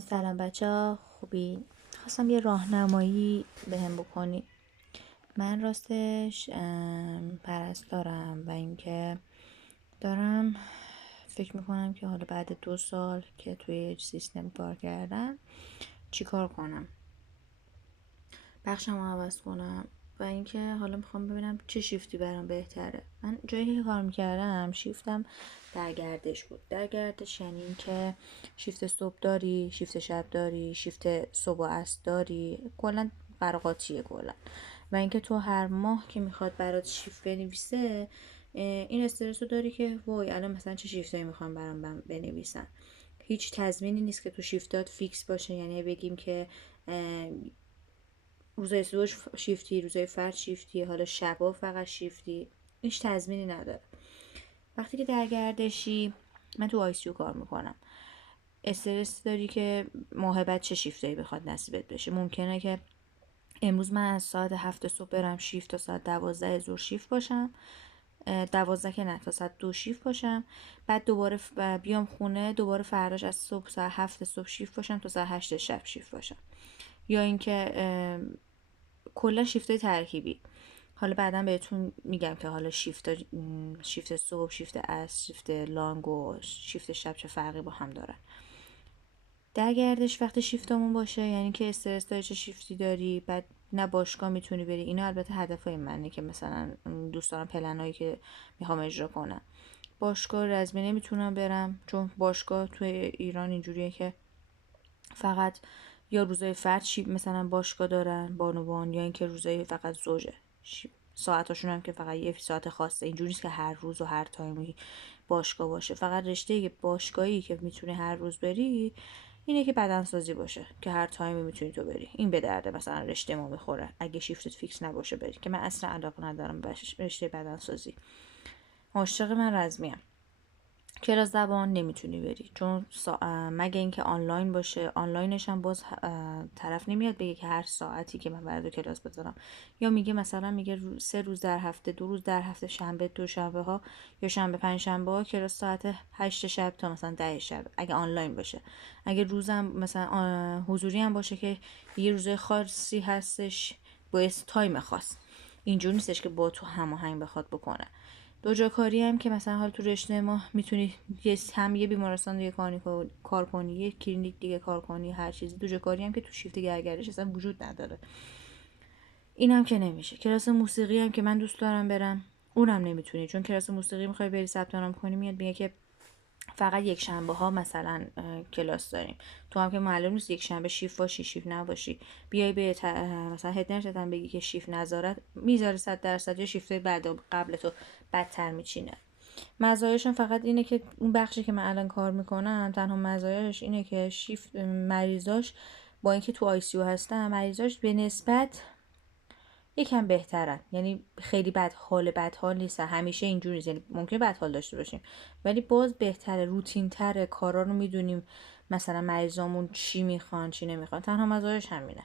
سلام بچه ها، خوبی؟ خواستم یه راهنمایی بهم بکنی. من راستش پرستارم و اینکه دارم فکر میکنم که حالا بعد 2 سال که توی سیستم کار کردم چی کار کنم، بخشم رو عوض کنم و اینکه حالا میخوام ببینم چه شیفتی برام بهتره. من جایی که کار میکردم شیفتم در گردش بود. در گردش یعنی اینکه شیفت صبح داری، شیفت شب داری، شیفت صبح و عصر داری، کلا قراقاتیه کلا. و اینکه تو هر ماه که میخواد برات شیفت بنویسه این استرس رو داری که وای الان مثلا چه شیفتایی میخوام برام بنویسن. هیچ تضمینی نیست که تو شیفتات فیکس باشه، یعنی بگیم که روزای سوش شیفتی، روزای فرد شیفتی، حالا شبا فقط شیفتی، هیچ تضمینی نداره. وقتی که در گردشی، من تو آیسیو کار میکنم، استرس داری که ماه بعد چه شیفتایی بخواد نصیبت بشه. ممکنه که امروز من از ساعت 7 صبح برم شیفت تا ساعت 12 ظهر شیفت باشم، 12 که نه، تا ساعت 2 شیفت باشم، بعد دوباره بیام خونه، دوباره فرداش از صبح ساعت 7 صبح شیفت باشم تا ساعت 8 شب شیفت باشم. یا اینکه کلا شیفتای ترکیبی. حالا بعدا بهتون میگم که حالا شیفت صبح، شیفت عصر، شیفت لانگ و شیفت شب چه فرقی با هم دارن. در گردش وقتی شیفتمون باشه یعنی که استرس داری، چه شیفتی داری، بعد نه باشگاه میتونی بری. اینا البته هدفای منه که مثلا دوست دارم پلنایی که میخوام اجرا کنم. باشگاه رزمی نمیتونم برم چون باشگاه توی ایران اینجوریه که فقط یا روزای فرد مثلا باشگاه دارن بانوان، یا اینکه روزای فقط زوجه ساعتاشون هم که فقط یه ساعت خاصه. اینجوری نیست که هر روز و هر تایمی باشگاه باشه. فقط رشته باشگاهی که میتونی هر روز بری اینه که بدنسازی باشه که هر تایمی میتونی تو بری. این به درد مثلا رشته ما میخوره اگه شیفتت فیکس نباشه بری، که من اصلا علاقه ندارم به رشته بدنسازی. عاشق من رزمیم. کلاس زبان نمیتونی بری چون مگه اینکه آنلاین باشه. آنلاینش هم باز طرف نمیاد بگه که هر ساعتی که من برات کلاس بذارم، یا میگه مثلا میگه 3 روز در هفته، 2 روز در هفته، شنبه دوشنبه ها یا شنبه پنجشنبه ها کلاس ساعت 8 شب تا مثلا 10 شب اگه آنلاین باشه. اگه روزم مثلا حضوری هم باشه که یه روزای خاصی هستش با تایم خاص، اینجوری نیستش که با تو هماهنگ بخواد بکنه. دو جا کاری هم که مثلا حال تو رشته ما میتونی هم یه بیمارستان دیگه کار کنی، یه کلینیک دیگه کار کنی، هر چیزی. دو جا کاری هم که تو شیفت گردش اصلا وجود نداره. این هم که نمیشه. کلاس موسیقی هم که من دوست دارم برم اونم نمیتونی، چون کلاس موسیقی میخوای بری ثبت نام کنی میاد میگه که فقط یک شنبه ها مثلا کلاس داریم. تو هم که معلوم نیست یک شنبه شیفت باشی شیفت نباشی، بیای به مثلا هد نرستم بگی که شیفت نذارد میذاره 100% یا شیفت بعد قبل تو بدتر میچینه. مزایاشم فقط اینه که اون بخشی که من الان کار میکنم تنها مزایاش اینه که شیفت مریضاش با اینکه تو آی سی یو هستم مریضاش به نسبت یکم بهترن. یعنی خیلی بد حال نیستن، همیشه اینجوری نیست، یعنی ممکنه بد حال داشته باشیم ولی باز بهتره، روتین تره، کارا رو میدونیم مثلا مریضامون چی میخوان چی نمیخوان. تنها مزایاش همینه.